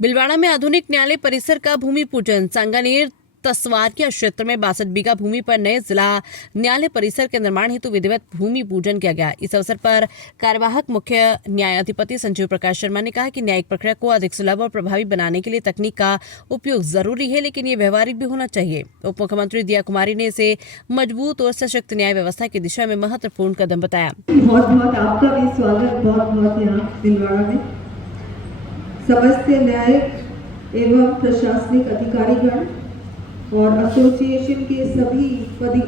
भीलवाड़ा में आधुनिक न्यायालय परिसर का भूमि पूजन। सांगानेर तसवारिया क्षेत्र में 62 बीघा भूमि पर नए जिला न्यायालय परिसर के निर्माण हेतु विधिवत भूमि पूजन किया गया। इस अवसर पर कार्यवाहक मुख्य न्यायाधिपति संजीव प्रकाश शर्मा ने कहा कि न्यायिक प्रक्रिया को अधिक सुलभ और प्रभावी बनाने के लिए तकनीक का उपयोग जरूरी है, लेकिन ये व्यवहारिक भी होना चाहिए। उप मुख्यमंत्री दिया कुमारी ने इसे मजबूत और सशक्त न्याय व्यवस्था की दिशा में महत्वपूर्ण कदम बताया। बहुत बहुत आपका भी स्वागत बहुत यहाँ भीलवाड़ा में। समस्त न्यायिक एवं प्रशासनिक अधिकारीगण और एसोसिएशन के सभी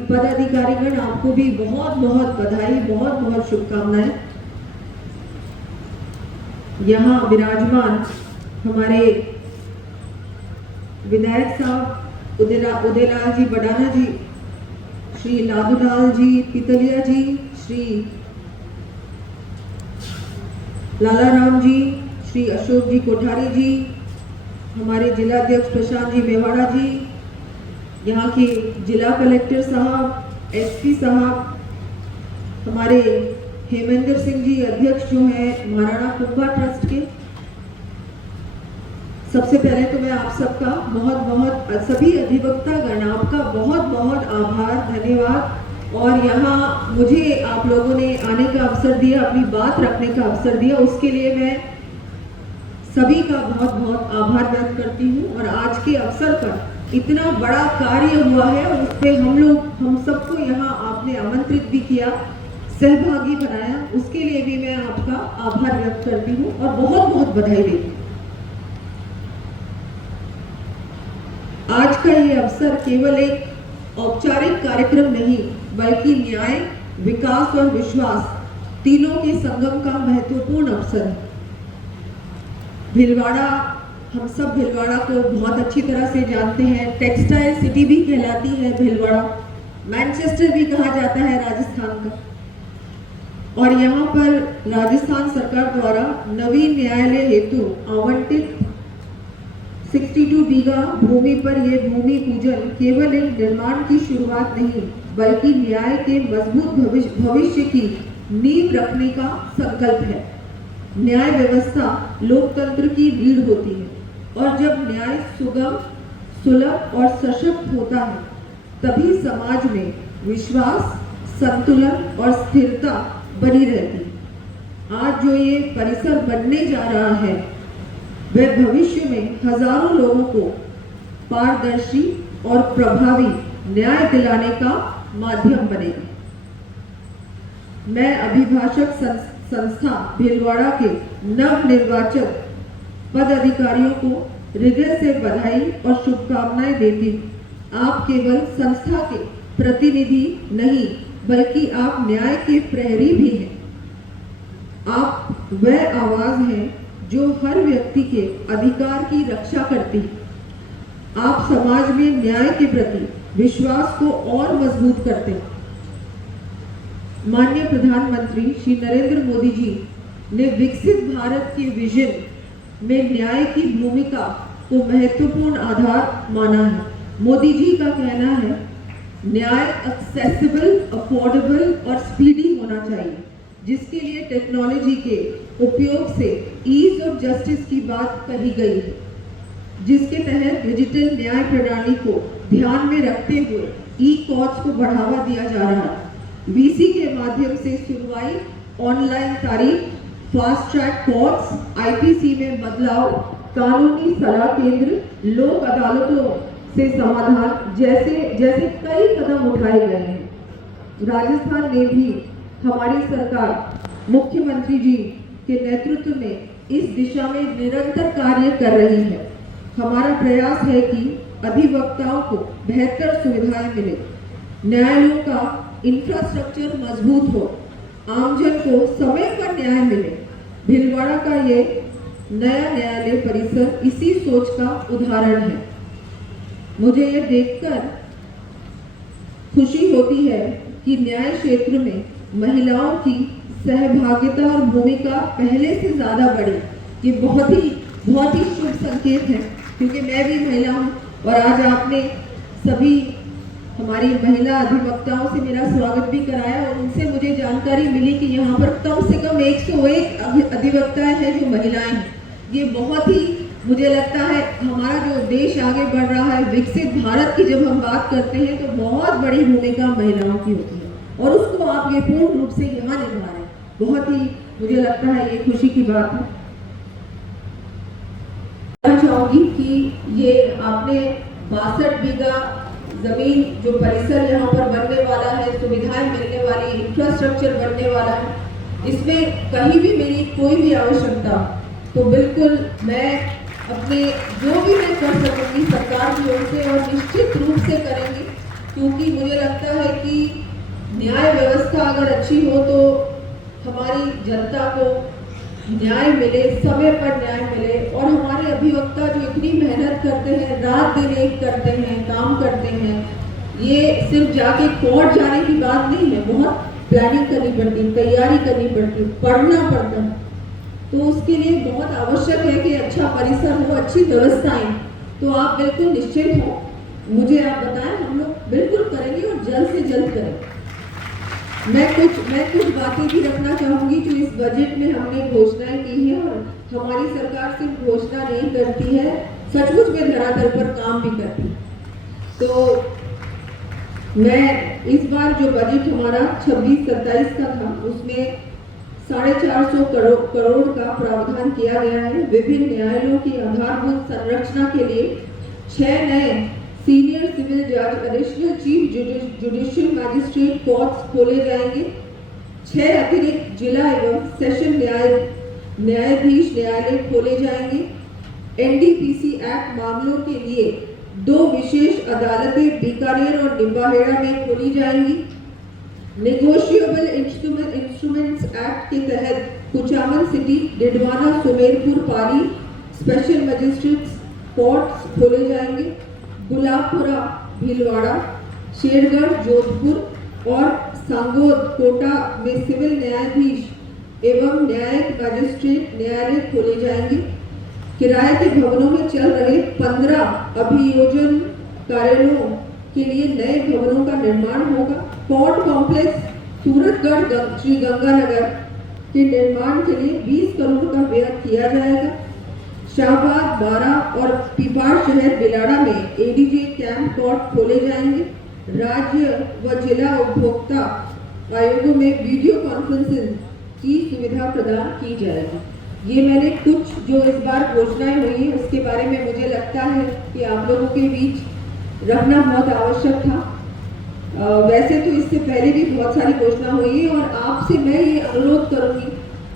पदाधिकारीगण, आपको भी बहुत बहुत बधाई, बहुत बहुत शुभकामनाएं। यहाँ विराजमान हमारे विधायक साहब उदयलाल जी बडाना जी, श्री लादूलाल जी पितलिया जी, श्री लालाराम जी, श्री अशोक जी कोठारी जी, हमारे जिला अध्यक्ष प्रशांत जी मेवाड़ा जी, यहाँ के जिला कलेक्टर साहब, एसपी साहब, हमारे हेमेंद्र सिंह जी अध्यक्ष जो हैं महाराणा कुंभा ट्रस्ट के। सबसे पहले तो मैं आप सबका बहुत सभी अधिवक्ता गण आपका बहुत आभार, धन्यवाद। और यहाँ मुझे आप लोगों ने आने का अवसर दिया, अपनी बात रखने का अवसर दिया, उसके लिए मैं सभी का बहुत आभार व्यक्त करती हूँ। और आज के अवसर पर इतना बड़ा कार्य हुआ है और उस पर हम सबको यहाँ आपने आमंत्रित भी किया, सहभागी बनाया, उसके लिए भी मैं आपका आभार व्यक्त करती हूँ और बहुत बधाई देती हूँ। आज का ये अवसर केवल एक औपचारिक कार्यक्रम नहीं, बल्कि न्याय, विकास और विश्वास तीनों के संगम का महत्वपूर्ण अवसर है। भीलवाड़ा, हम सब भीलवाड़ा को बहुत अच्छी तरह से जानते हैं। टेक्सटाइल सिटी भी कहलाती है भीलवाड़ा, मैनचेस्टर भी कहा जाता है राजस्थान का। और यहाँ पर राजस्थान सरकार द्वारा नवीन न्यायालय हेतु आवंटित 62 बीघा भूमि पर यह भूमि पूजन केवल एक निर्माण की शुरुआत नहीं, बल्कि न्याय के मजबूत भविष्य की नींव रखने का संकल्प है। न्याय व्यवस्था लोकतंत्र की रीढ़ होती है और जब न्याय सुगम, सुलभ और सशक्त होता है, तभी समाज में विश्वास, संतुलन और स्थिरता बनी रहती है। आज जो ये परिसर बनने जा रहा है, वह भविष्य में हजारों लोगों को पारदर्शी और प्रभावी न्याय दिलाने का माध्यम बनेगा। मैं अभिभाषक संस्था भीलवाड़ा के नवनिर्वाचित पदाधिकारियों को हृदय से बधाई और शुभकामनाएं देती हूँ। आप केवल संस्था के प्रतिनिधि नहीं, बल्कि आप न्याय के प्रहरी भी हैं। आप वह आवाज हैं जो हर व्यक्ति के अधिकार की रक्षा करती है। आप समाज में न्याय के प्रति विश्वास को और मजबूत करते हैं। माननीय प्रधानमंत्री श्री नरेंद्र मोदी जी ने विकसित भारत के विजन में न्याय की भूमिका को महत्वपूर्ण आधार माना है। मोदी जी का कहना है, न्याय एक्सेसिबल, अफोर्डेबल और स्पीडी होना चाहिए, जिसके लिए टेक्नोलॉजी के उपयोग से ईज ऑफ जस्टिस की बात कही गई है, जिसके तहत डिजिटल न्याय प्रणाली को ध्यान में रखते हुए ई कोर्ट्स को बढ़ावा दिया जा रहा है। वीसी के माध्यम से सुनवाई, ऑनलाइन तारीख, फास्ट ट्रैक कोर्ट्स, आईपीसी में बदलाव, कानूनी सलाह केंद्र, लोक अदालतों से समाधान जैसे कई कदम उठाए गए हैं। राजस्थान में भी हमारी सरकार मुख्यमंत्री जी के नेतृत्व में इस दिशा में निरंतर कार्य कर रही है। हमारा प्रयास है कि अधिवक्ताओं को बेहतर सुविधाएं मिले, न्यायालयों का इंफ्रास्ट्रक्चर मजबूत हो, आमजन को समय पर न्याय मिले। भीलवाड़ा का ये नया न्यायालय परिसर इसी सोच का उदाहरण है। मुझे ये देखकर खुशी होती है कि न्याय क्षेत्र में महिलाओं की सहभागिता और भूमिका पहले से ज्यादा बढ़ी। ये बहुत ही शुभ संकेत है, क्योंकि मैं भी महिला हूँ और आज आपने सभी हमारी महिला अधिवक्ताओं से मेरा स्वागत भी कराया और उनसे मुझे जानकारी मिली कि यहाँ पर कम से कम 101 अधिवक्ताएं हैं जो महिलाएं हैं। ये बहुत मुझे लगता है हमारा जो देश आगे बढ़ रहा है, विकसित भारत की जब हम बात करते हैं तो बहुत बड़ी भूमिका महिलाओं की होती है और उसको आप ये पूर्ण रूप से यहाँ निभा रहे हैं। बहुत ही मुझे लगता है ये खुशी की बात है। मैं चाहूंगी कि ये आपने 62 बीघा जमीन जो परिसर यहाँ पर बनने वाला है, सुविधाएं मिलने वाली, इंफ्रास्ट्रक्चर बनने वाला है, इसमें कहीं भी मेरी कोई भी आवश्यकता तो बिल्कुल मैं अपने जो भी मैं कर सकूंगी सरकार की ओर से और निश्चित रूप से करेंगी, क्योंकि मुझे लगता है कि न्याय व्यवस्था अगर अच्छी हो तो हमारी जनता को न्याय मिले, समय पर न्याय मिले और हमारे अभिवक्ता जो इतनी मेहनत करते हैं, रात दिन एक करते हैं, काम करते हैं, ये सिर्फ जाके कोर्ट जाने की बात नहीं है, बहुत प्लानिंग करनी पड़ती है, तैयारी करनी पड़ती है, पढ़ना पड़ता है, तो उसके लिए बहुत आवश्यक है कि अच्छा परिसर हो, अच्छी व्यवस्थाएं। तो आप बिल्कुल निश्चित हो, मुझे आप बताएं, हम लोग बिल्कुल करेंगे और जल्द से जल्द करेंगे। मैं कुछ बातें भी रखना चाहूंगी जो इस बजट में हमने घोषणाएं की है और हमारी सरकार सिर्फ घोषणा नहीं करती है, सचमुच में धरातल पर काम भी करती है। तो मैं इस बार जो बजट हमारा 26-27 का था उसमें 450 करोड़ का प्रावधान किया गया है। विभिन्न न्यायालयों की आधारभूत संरचना के लिए 6 नए सीनियर सिविल जज, additional chief judicial magistrate courts खोले जाएंगे। 6 अतिरिक्त जिला एवं सेशन न्यायाधीश न्यायालय खोले जाएंगे। एनडीपीसी एक्ट मामलों के लिए 2 विशेष अदालतें बीकानेर और निम्बाहेड़ा में खोली जाएंगी। नेगोशिएबल इंस्ट्रूमेंट्स एक्ट के तहत कुचामन सिटी, डिडवाना, सुमेरपुर, पाली स्पेशल मजिस्ट्रेट्स कोर्ट्स खोले जाएंगे। गुलाबपुरा, भीलवाड़ा, शेरगढ़, जोधपुर और सांगोद, कोटा में सिविल न्यायाधीश एवं न्यायिक मजिस्ट्रेट न्यायालय खोले जाएंगे। किराए के भवनों में चल रहे 15 अभियोजन कार्यालयों के लिए नए भवनों का निर्माण होगा। कोर्ट कॉम्प्लेक्स सूरतगढ़ श्री गंगानगर के निर्माण के लिए 20 करोड़ का व्यय किया जाएगा। शाहबाद, बारा और पीपाड़ शहर बिलाड़ा में एडीजे कैंप कोर्ट खोले जाएंगे। राज्य व जिला उपभोक्ता आयोगों में वीडियो कॉन्फ्रेंसिंग की सुविधा प्रदान की जाएगी। ये मैंने कुछ जो इस बार घोषणाएं हुई है उसके बारे में मुझे लगता है कि आप लोगों के बीच रखना बहुत आवश्यक था। वैसे तो इससे पहले भी बहुत सारी घोषणा हुई है और आपसे मैं ये अनुरोध करूंगी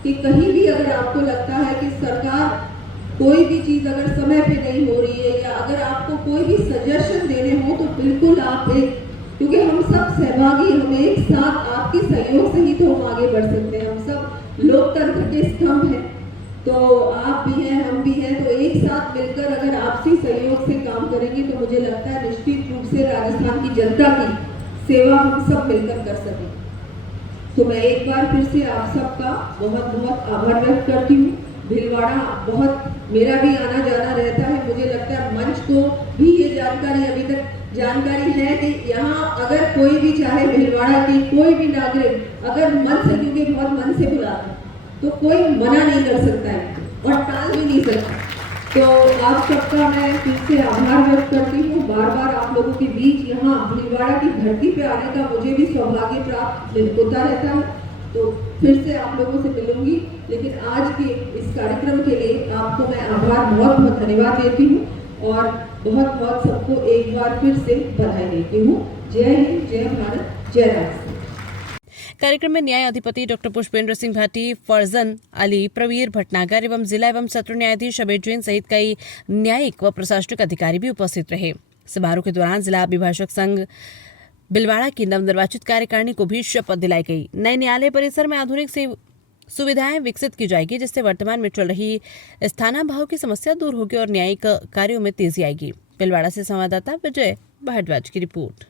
कि कहीं भी अगर आपको लगता है कि सरकार कोई भी चीज़ अगर समय पे नहीं हो रही है या अगर आपको कोई भी सजेशन देने हो तो बिल्कुल आप क्योंकि हम सब सहभागी, हम एक साथ आपके सहयोग से ही तो हम आगे बढ़ सकते हैं। हम सब लोकतंत्र के स्तंभ हैं, तो आप भी हैं, हम भी हैं, तो एक साथ मिलकर अगर आपसी सहयोग से काम करेंगे तो मुझे लगता है निश्चित रूप से राजस्थान की जनता की सेवा हम सब मिलकर कर सकें। तो मैं एक बार फिर से आप सबका बहुत बहुत आभार व्यक्त करती हूँ। भीलवाड़ा बहुत मेरा भी आना जाना रहता है, मुझे लगता है मंच को भी ये जानकारी अभी तक जानकारी है कि यहाँ अगर कोई भी चाहे भीलवाड़ा की कोई भी नागरिक अगर मन से, क्योंकि बहुत मन से बुलाते हैं, तो कोई मना नहीं कर सकता है और टाल भी नहीं सकता। तो आप सबका मैं फिर से आभार व्यक्त करती हूँ। बार बार आप लोगों के बीच यहाँ भीलवाड़ा की धरती पे आने का मुझे भी सौभाग्य प्राप्त होता रहता है, तो फिर से आप लोगों से मिलूंगी। लेकिन आज के इस कार्यक्रम के लिए आपको मैं आभार बहुत बहुत धन्यवाद देती हूँ और बहुत बहुत सबको एक बार फिर से बधाई देती हूँ। जय हिंद, जय भारत, जय राष्ट्र। कार्यक्रम में न्याय अधिपति डॉक्टर पुष्पेंद्र सिंह भाटी, फरजन अली, प्रवीर भटनागर एवं जिला एवं सत्र न्यायाधीश अभय जैन सहित कई न्यायिक व प्रशासनिक अधिकारी भी उपस्थित रहे। समारोह के दौरान जिला अभिभाषक संघ बिलवाड़ा की नवनिर्वाचित कार्यकारिणी को भी शपथ दिलाई गई। नए न्यायालय परिसर में आधुनिक सुविधाएं विकसित की जाएगी, जिससे वर्तमान में चल रही स्थानाभाव की समस्या दूर होगी और न्यायिक कार्यों में तेजी आएगी। बिलवाड़ा से संवाददाता विजय भारद्वाज की रिपोर्ट।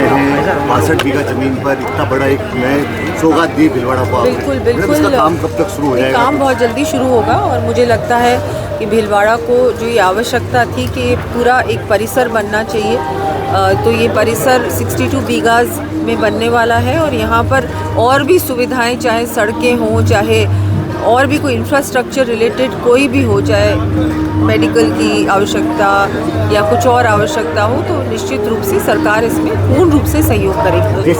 62 बीघा जमीन पर इतना बड़ा एक नए सौगात दी भीलवाड़ा को। बिल्कुल बिल्कुल। इसका काम कब तक शुरू हो जाएगा? काम बहुत जल्दी शुरू होगा और मुझे लगता है कि भीलवाड़ा को जो ये आवश्यकता थी कि पूरा एक परिसर बनना चाहिए, तो ये परिसर 62 बीघाज में बनने वाला है और यहाँ पर और भी सुविधाएं, चाहे सड़कें हों, चाहे और भी कोई इंफ्रास्ट्रक्चर रिलेटेड कोई भी हो, चाहे मेडिकल की आवश्यकता या कुछ और आवश्यकता हो, तो निश्चित रूप से सरकार इसमें पूर्ण रूप से सहयोग करेगी।